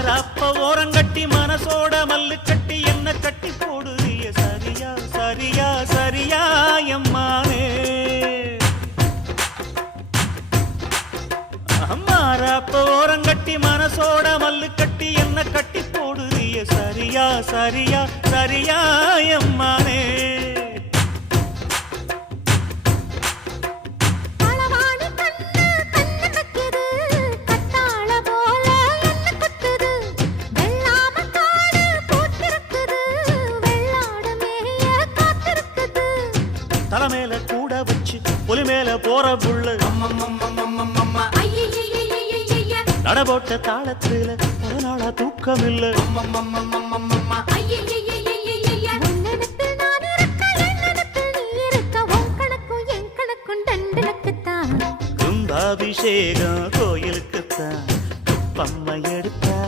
மாறாப்ப ஓரங்கட்டி மனசோட மல்லு கட்டி என்ன கட்டி போடுறிய சரியா சரியா சரியா எம்மானே மாறாப்ப ஓரங்கட்டி மனசோட மல்லு கட்டி என்ன கட்டி போடுறிய சரியா சரியா சரியா எம்மானே தலைமையில கூட வச்சு புலி மேல போற புள்ள நடபோட்ட தாளத்துல ஒரு நாளா தூக்கம் இல்ல கும்பாபிஷேகம் கோயிலுக்குத்தான் பம்மை எடுத்தா